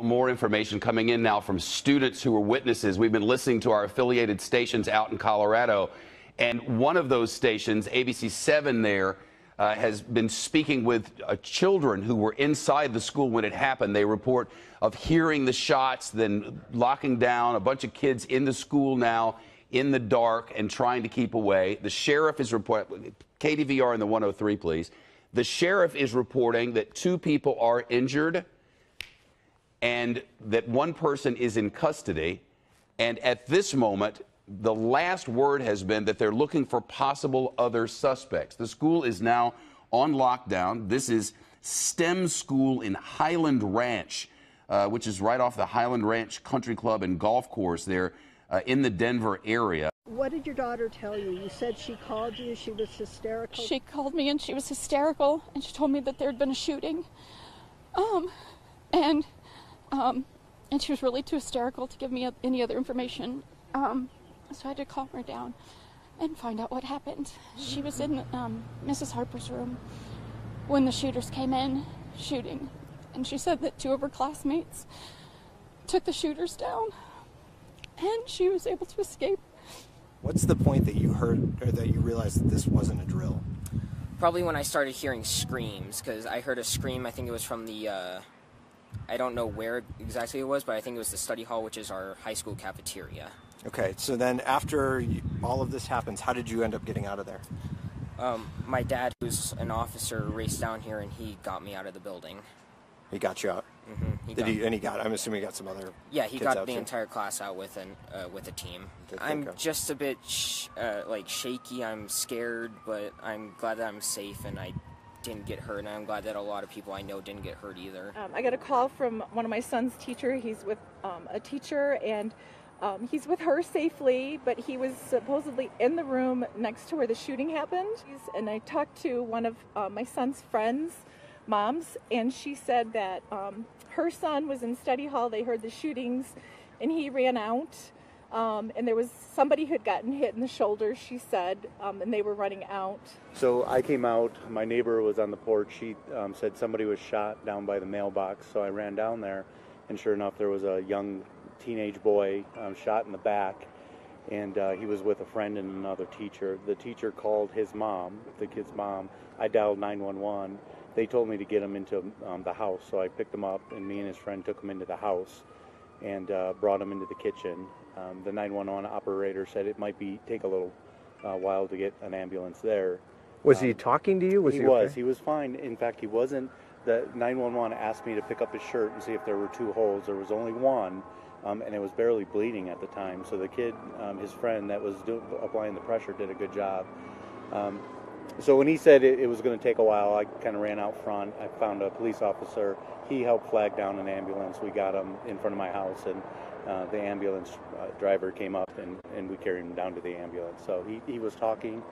More information coming in now from students who were witnesses. We've been listening to our affiliated stations out in Colorado, and one of those stations, ABC7 there, has been speaking with children who were inside the school when it happened. They report of hearing the shots, then locking down a bunch of kids in the school now in the dark and trying to keep away. The sheriff is reporting, KDVR in the 103, please. The sheriff is reporting that 2 people are injured and that 1 person is in custody. And at this moment, the last word has been that they're looking for possible other suspects. The school is now on lockdown. This is STEM School in Highland Ranch, which is right off the Highland Ranch Country Club and Golf Course there in the Denver area. What did your daughter tell you? You said she called you, she was hysterical. She called me and she was hysterical, and she told me that there had been a shooting. And she was really too hysterical to give me any other information. So I had to calm her down and find out what happened. She was in Mrs. Harper's room when the shooters came in shooting. And she said that 2 of her classmates took the shooters down, and she was able to escape. What's the point that you heard, or that you realized that this wasn't a drill? Probably when I started hearing screams, because I heard a scream, I think it was from the, I don't know where exactly it was, but I think it was the study hall, which is our high school cafeteria. Okay, so then after all of this happens, how did you end up getting out of there? My dad, who's an officer, raced down here and he got me out of the building. He got you out? Mm-hmm. I'm assuming he got some other Yeah, he kids got out the too? entire class out with a team. I'm just a bit shaky. I'm scared, but I'm glad that I'm safe and I didn't get hurt, and I'm glad that a lot of people I know didn't get hurt either. I got a call from one of my son's teacher. He's with a teacher, and he's with her safely, but he was supposedly in the room next to where the shooting happened. And I talked to one of my son's friends' moms, and she said that her son was in study hall. They heard the shootings, and he ran out. And there was somebody who had gotten hit in the shoulder, she said, and they were running out. So I came out. My neighbor was on the porch. She said somebody was shot down by the mailbox. So I ran down there, and sure enough, there was a young teenage boy shot in the back, and he was with a friend and another teacher. The teacher called his mom, the kid's mom. I dialed 911. They told me to get him into the house, so I picked him up, and me and his friend took him into the house and brought him into the kitchen. The 911 operator said it might take a little while to get an ambulance there. Was he talking to you? He was. Okay? He was fine. In fact, he wasn't. The 911 asked me to pick up his shirt and see if there were 2 holes. There was only one, and it was barely bleeding at the time. So the kid, his friend that was applying the pressure, did a good job. So when he said it was going to take a while, I kind of ran out front. I found a police officer. He helped flag down an ambulance. We got him in front of my house, and the ambulance driver came up, and we carried him down to the ambulance. So he was talking.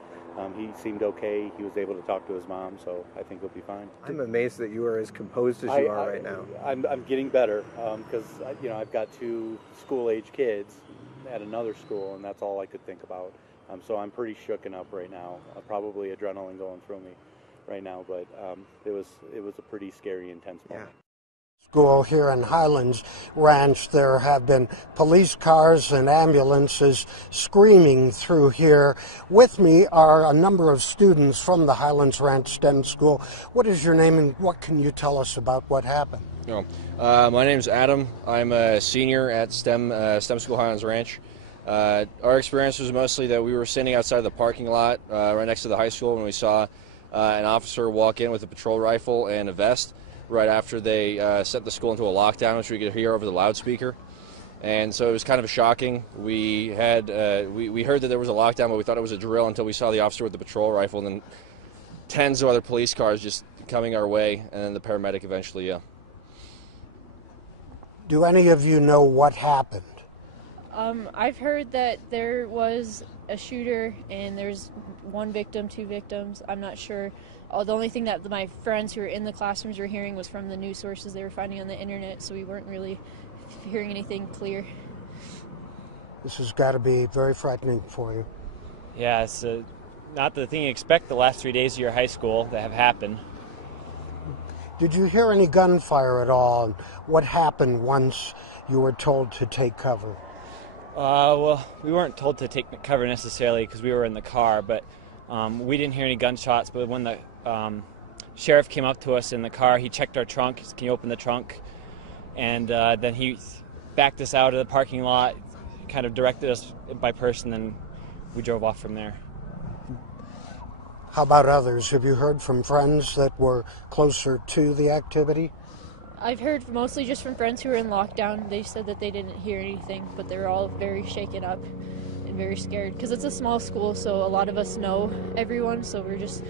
He seemed okay. He was able to talk to his mom, so I think he'll be fine. I'm amazed that you are as composed as you are right now. I'm getting better because I've got 2 school-age kids at another school, and that's all I could think about. So I'm pretty shooken up right now. Probably adrenaline going through me right now, but it was a pretty scary, intense moment. Yeah. School here in Highlands Ranch, there have been police cars and ambulances screaming through here. With me are a number of students from the Highlands Ranch STEM School. What is your name, and what can you tell us about what happened? My name is Adam. I'm a senior at STEM School Highlands Ranch. Our experience was mostly that we were standing outside the parking lot right next to the high school when we saw an officer walk in with a patrol rifle and a vest right after they set the school into a lockdown, which we could hear over the loudspeaker. And so it was kind of shocking. We had we heard that there was a lockdown, but we thought it was a drill until we saw the officer with the patrol rifle, and then tens of other police cars just coming our way, and then the paramedic eventually, yeah. Do any of you know what happened? I've heard that there was a shooter and there's 1 victim, 2 victims. I'm not sure. The only thing that my friends who were in the classrooms were hearing was from the news sources they were finding on the internet, so we weren't really hearing anything clear. This has got to be very frightening for you. Yeah, it's not the thing you expect the last 3 days of your high school that have happened. Did you hear any gunfire at all? And what happened once you were told to take cover? Well, we weren't told to take cover necessarily because we were in the car, but we didn't hear any gunshots. But when the sheriff came up to us in the car, he checked our trunk. He said, "Can you open the trunk?" And then he backed us out of the parking lot, kind of directed us by person, and we drove off from there. How about others? Have you heard from friends that were closer to the activity? I've heard mostly just from friends who were in lockdown. They said that they didn't hear anything, but they were all very shaken up and very scared because it's a small school, so a lot of us know everyone, so we just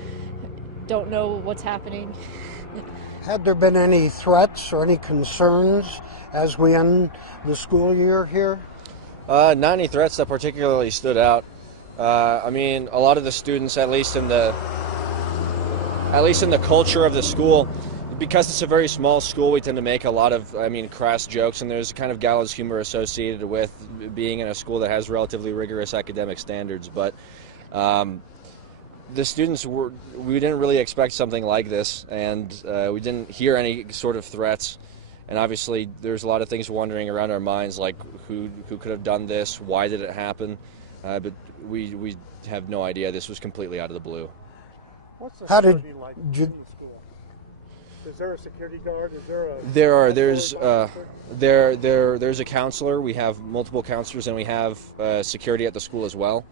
don't know what's happening. Had there been any threats or any concerns as we end the school year here? Not any threats that particularly stood out. I mean, a lot of the students, at least in the culture of the school, because it's a very small school, we tend to make a lot of, crass jokes, and there's a kind of gallows humor associated with being in a school that has relatively rigorous academic standards. But the students we didn't really expect something like this, and we didn't hear any sort of threats. And obviously, there's a lot of things wandering around our minds, like who could have done this, why did it happen? But we have no idea. This was completely out of the blue. What's the How did security like in the school? Is there a security guard? Is there a there's a counselor. We have multiple counselors, and we have security at the school as well.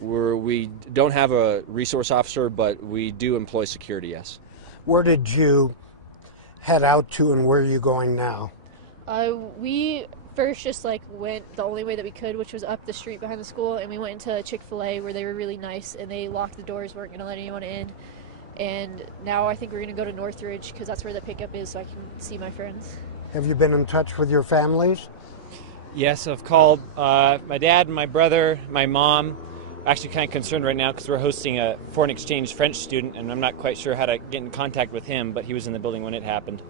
We don't have a resource officer, but we do employ security, yes. Where did you head out to, and where are you going now? We first just went the only way that we could, which was up the street behind the school, and we went into Chick-fil-A where they were really nice and they locked the doors, weren't going to let anyone in. And now I think we're going to go to Northridge because that's where the pickup is, so I can see my friends. Have you been in touch with your families? Yes, I've called my dad and my brother, my mom. Actually kind of concerned right now because we're hosting a foreign exchange French student, and I'm not quite sure how to get in contact with him, but he was in the building when it happened.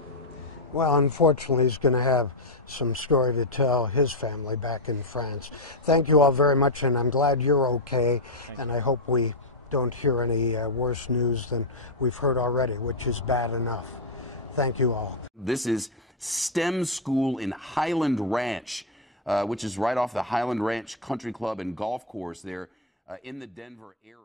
Well, unfortunately, he's going to have some story to tell his family back in France. Thank you all very much, and I'm glad you're okay, and I hope we don't hear any worse news than we've heard already, which is bad enough. Thank you all. This is STEM School in Highland Ranch, which is right off the Highland Ranch Country Club and Golf Course there in the Denver area.